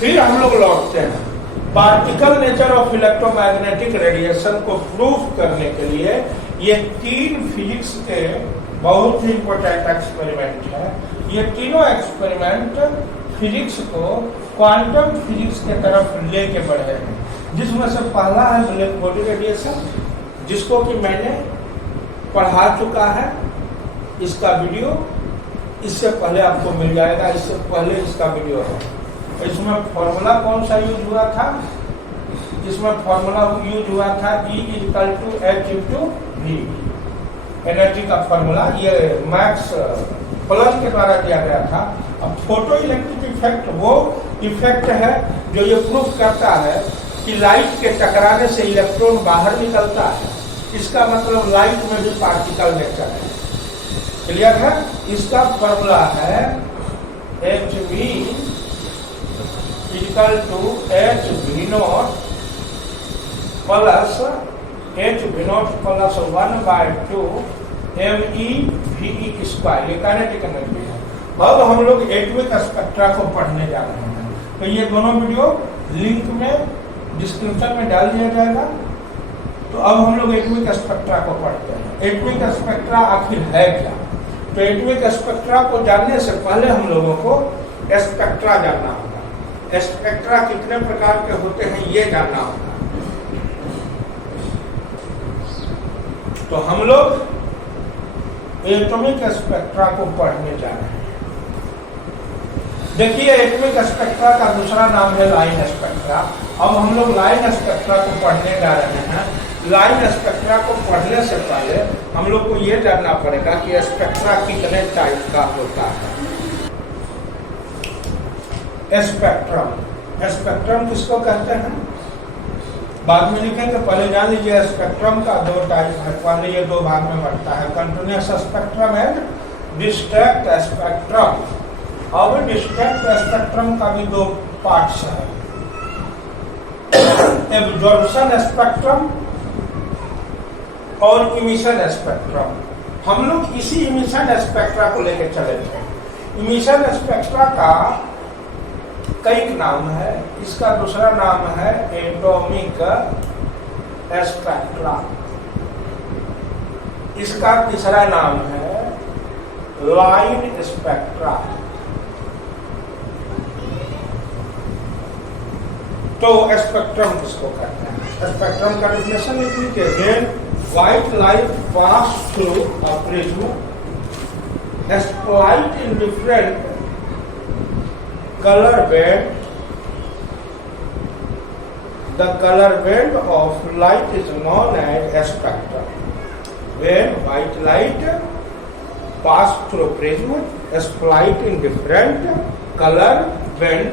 फिर हम लोग लौटते हैं particle nature of electromagnetic radiation को प्रूफ करने के लिए। ये 3 फिजिक्स के बहुत ही इंपॉर्टेंट एक्सपेरिमेंट है। ये तीनों एक्सपेरिमेंट फिजिक्स को क्वांटम फिजिक्स के तरफ लेके बढ़े हैं, जिसमें से पहला है ब्लैक बॉडी रेडिएशन, जिसको कि मैंने पढ़ा चुका है। इसका वीडियो इससे पहले आपको मिल जाएगा, इससे पहले इसका वीडियो है। इसमें फॉर्मूला कौन सा यूज हुआ था? इसमें फॉर्मूला यूज हुआ था E = H/v, एनर्जी का फॉर्मूला। ये मैक्स प्लैंक के द्वारा दिया गया था। अब फोटो इलेक्ट्रिक इफेक्ट वो इफेक्ट है जो ये प्रूफ करता है कि लाइट के टकराने से इलेक्ट्रॉन बाहर निकलता है। इसका मतलब लाइट में भी पार्टिकल नेचर है। क्लियर है? इसका फॉर्मूला है Hv = Hv0 plus Hv0 plus 1/2 MeVe²। ये काइनेटिक एनर्जी है। अब हम लोग एटॉमिक स्पेक्ट्रा को पढ़ने जा रहे हैं। तो ये दोनों वीडियो लिंक में डिस्क्रिप्शन में डाल दिया जाएगा। तो अब हम लोग एटॉमिक स्पेक्ट्रा को पढ़ते हैं। एटॉमिक स्पेक्ट्रा आखिर है क्या? तो एटॉमिक स्पेक्ट्रा को जानने से पहले हम लोगों को स्पेक्ट्रा जानना होगा। स्पेक्ट्रा कितने प्रकार के होते हैं ये जानना होगा। तो हम लोग एटॉमिक स्पेक्ट्रा को पढ़ने जा रहे हैं। देखिए, एटॉमिक स्पेक्ट्रा का दूसरा नाम है लाइन स्पेक्ट्रा। अब हम लोग लाइन स्पेक्ट्रा को पढ़ने जा रहे हैं। लाइन स्पेक्ट्रा को पढ़ने से पहले हम लोग को ये जानना पड़ेगा कि स्पेक्ट्रा कितने टाइप का होता है। स्पेक्ट्रम, स्पेक्ट्रम किसको कहते हैं बाद में लिखेंगे, पहले जान लीजिए। स्पेक्ट्रम का 2 टाइप है। पहले ये 2 भाग में बढ़ता है, continuous spectrum and distract spectrum. अब डिस्ट्रैक्ट स्पेक्ट्रम का भी 2 पार्ट्स है, एब्जॉर्प्शन स्पेक्ट्रम और इमिशन स्पेक्ट्रम। हम लोग इसी इमिशन स्पेक्ट्रा को लेकर चले थे। इमिशन स्पेक्ट्रा का कई नाम है। इसका दूसरा नाम है एटॉमिक स्पेक्ट्रा। इसका तीसरा नाम है लाइन स्पेक्ट्रा। तो स्पेक्ट्रम किसको कहते हैं? स्पेक्ट्रम का डेफिनेशन लिख लीजिए। When white light pass through a prism split in different color band, the color band of light is known as spectrum. When white light pass through prism, split in different color band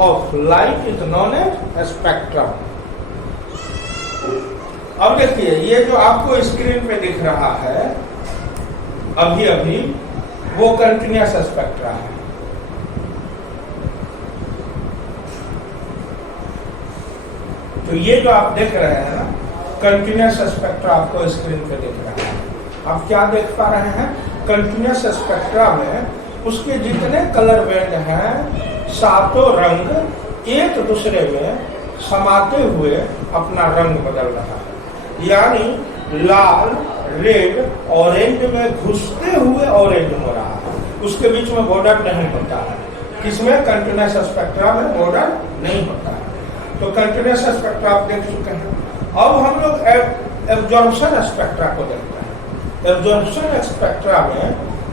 of light is known as spectrum. अब देखिए, ये जो आपको screen पे दिख रहा है अभी अभी, वो कंटिन्यूअस स्पेक्ट्रा है। तो ये जो आप देख रहे हैं ना, कंटिन्यूअस स्पेक्ट्रा आपको स्क्रीन पे दिख रहा है। आप क्या देख पा रहे हैं? कंटिन्यूअस स्पेक्ट्रा में उसके जितने कलर बैंड हैं, 7 रंग एक दूसरे में समाते हुए अपना रंग बदल रहा है। यानी लाल, रेड, ऑरेंज में घुसते हुए ऑरेंज हो रहा है। उसके बीच में बॉर्डर नहीं होता है। किसमें? कंटिन्यूअस स्पेक्ट्रा में बॉर्डर नहीं होता है। तो कंटिन्यूअस स्पेक्ट्रा आप देख चुके हैं। अब हम लोग एब्जॉर्प्शन स्पेक्ट्रा को देखते हैं। एब्जॉर्प्शन स्पेक्ट्रा में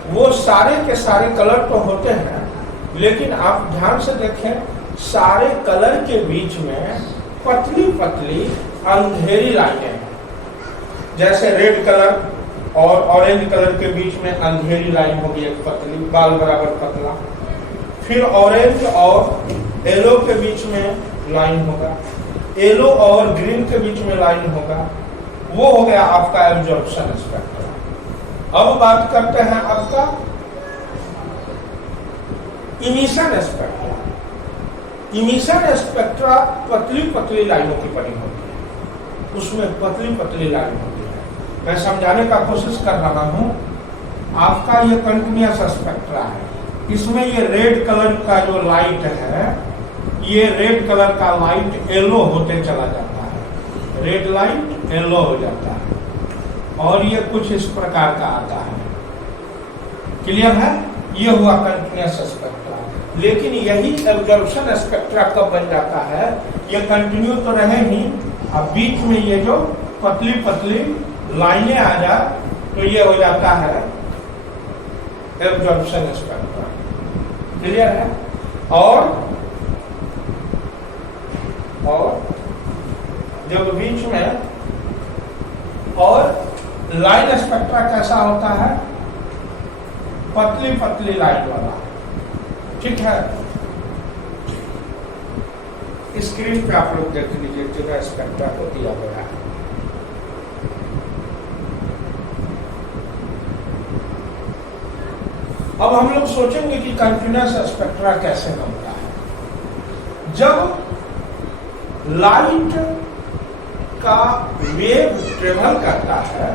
वो सारे के सारे कलर तो होते हैं, लेकिन आप ध्यान से देखें, सारे कलर के बीच में पतली पतली अंधेरी लाइनें हैं। जैसे रेड कलर और ऑरेंज कलर के बीच में अंधेरी लाइन होगी, एक पतली बाल बराबर पतला। फिर ऑरेंज और येलो के बीच में लाइन होगा, येलो और ग्रीन के बीच में लाइन होगा। वो हो गया आपका एब्जॉर्प्शन स्पेक्ट्रा। अब बात करते हैं आपका इमिशन स्पेक्ट्रा। इमिशन स्पेक्ट्रा पतली पतली लाइनों की बनी होती है, उसमें पतली पतली लाइन होती है। मैं समझाने का कोशिश कर रहा हूं। आपका ये कंटिन्यूअस स्पेक्ट्रा है, इसमें ये रेड कलर का जो लाइट है, ये रेड कलर का लाइट येलो होते चला जाता है, रेड लाइट येलो हो जाता है और ये कुछ इस प्रकार का आता है। क्लियर है? ये हुआ कंटिन्यूअस स्पेक्ट्रा। लेकिन यही एब्जॉर्प्शन स्पेक्ट्रा कब बन जाता है? ये कंटिन्यू तो रहे ही, अब बीच में ये जो पतली पतली लाइनें आ जाए तो ये हो जाता है एब्जॉर्प्शन स्पेक्ट्रा। क्लियर है? और जब बीच में, और लाइन स्पेक्ट्रा कैसा होता है? पतली पतली लाइन वाला। ठीक है, स्क्रीन पे आप लोग देख लीजिए जगह स्पेक्ट्रा को दिया गया है। अब हम लोग सोचेंगे कि कंटिन्यूअस स्पेक्ट्रा कैसे बनता है। जब लाइट का वेव ट्रेवल करता है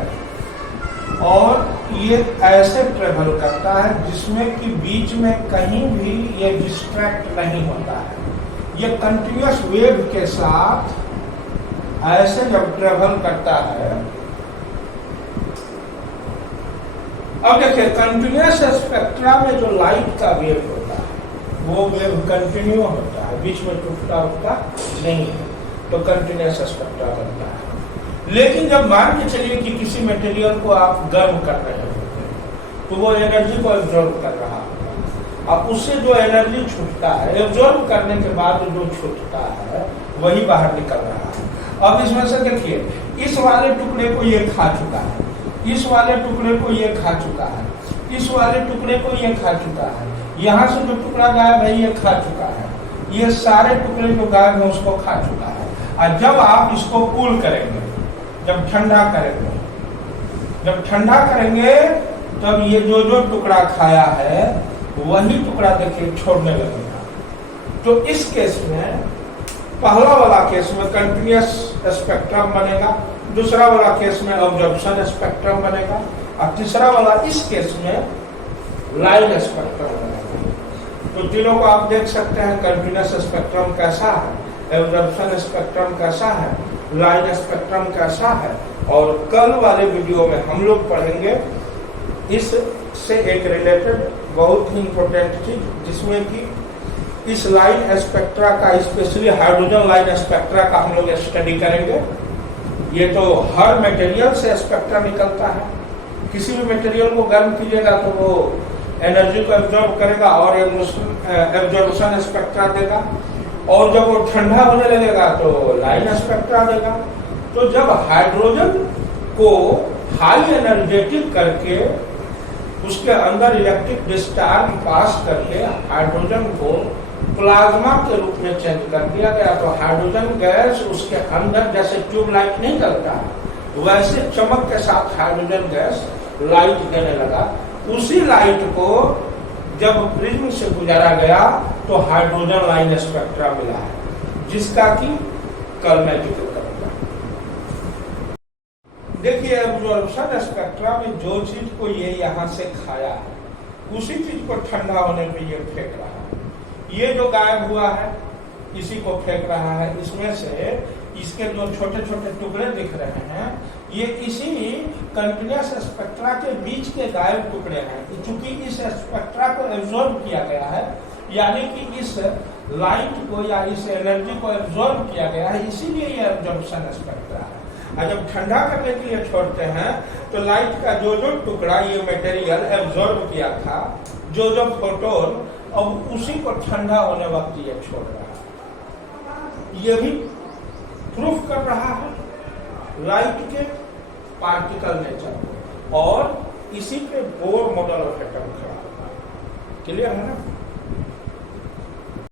और ये ऐसे ट्रेवल करता है जिसमें कि बीच में कहीं भी ये डिस्ट्रैक्ट नहीं होता है, ये कंटिन्यूअस वेव के साथ ऐसे जब ट्रेवल करता है। अब देखिए, कंटिन्यूअस स्पेक्ट्रा में जो लाइट का वेव होता है वो वेव कंटिन्यू होता है, बीच में टूटता उठता नहीं है, तो कंटिन्यूअस स्पेक्ट्रा बनता है। लेकिन जब मान के चलिए कि किसी मटेरियल को आप गर्म कर रहे होते हैं तो वो एनर्जी को एब्जॉर्ब कर रहा होगा, अब उससे जो एनर्जी छूटता है, एब्जॉर्ब करने के बाद जो छूटता है वही बाहर निकल रहा है। अब इसमें से देखिए, इस वाले टुकड़े को ये खा चुका है, इस वाले टुकड़े को ये खा चुका है, इस वाले टुकड़े को ये खा चुका है, यहाँ से जो टुकड़ा गायब है ये खा चुका है, ये सारे टुकड़े जो गायब है उसको खा चुका है। और जब आप इसको कूल करेंगे, जब ठंडा करेंगे, जब ठंडा करेंगे तब ये जो जो टुकड़ा खाया है वही टुकड़ा देखिए छोड़ने लगेगा। तो इस केस में, पहला वाला केस में कंटिन्यूअस स्पेक्ट्रम बनेगा, दूसरा वाला केस में ऑब्जर्प्शन स्पेक्ट्रम बनेगा, और तीसरा वाला इस केस में लाइन स्पेक्ट्रम बनेगा। तो तीनों को आप देख सकते हैं, कंटिन्यूअस स्पेक्ट्रम कैसा है, ऑब्जर्प्शन स्पेक्ट्रम कैसा है, लाइन स्पेक्ट्रम कैसा है। और कल वाले वीडियो में हम लोग पढ़ेंगे इससे एक रिलेटेड बहुत ही इंपॉर्टेंट चीज, जिसमें कि इस लाइन स्पेक्ट्रा का, स्पेशली हाइड्रोजन लाइन स्पेक्ट्रा का हम लोग स्टडी करेंगे। ये तो हर मटेरियल से स्पेक्ट्रा निकलता है, किसी भी मटेरियल को गर्म कीजिएगा तो वो एनर्जी को एब्जॉर्ब करेगा और एब्जॉर्प्शन स्पेक्ट्रा देगा, और जब वो ठंडा होने लगेगा तो लाइन स्पेक्ट्रा देगा। तो जब हाइड्रोजन को हाई एनर्जेटिक करके उसके अंदर इलेक्ट्रिक डिस्चार्ज पास करके हाइड्रोजन को प्लाज्मा के रूप में चेंज कर दिया गया, तो हाइड्रोजन गैस उसके अंदर जैसे ट्यूबलाइट नहीं जलता है वैसे चमक के साथ हाइड्रोजन गैस लाइट देने लगा। उसी लाइट को जब प्रिज्म से गुजारा गया तो हाइड्रोजन लाइन स्पेक्ट्रा मिला है, जिसका कि कल मैं जिक्र करूंगा। देखिए, एब्जॉर्प्शन स्पेक्ट्रा में जो चीज को ये यहाँ से खाया है उसी चीज को ठंडा होने पे ये फेंक रहा है। ये जो गायब हुआ है इसी को फेंक रहा है। इसमें से इसके जो छोटे छोटे टुकड़े दिख रहे हैं ये इसी कंटिन्यूअस स्पेक्ट्रा के बीच के गायब टुकड़े हैं। चूंकि इस स्पेक्ट्रा को एब्जॉर्ब किया गया है, यानी कि इस लाइट को या इस एनर्जी को एब्जॉर्ब किया गया है, इसीलिए ये एब्जॉर्प्शन स्पेक्ट्रा है। और जब ठंडा करने के लिए छोड़ते हैं तो लाइट का जो जो टुकड़ा ये मटेरियल एब्जॉर्ब किया था, जो जो फोटोन, अब उसी को ठंडा होने वक्त ये छोड़ रहा है। ये भी प्रूफ कर रहा है लाइट के पार्टिकल नेचर, और इसी पे बोर मॉडल ऑफ एटम खड़ा होता है। क्लियर है ना?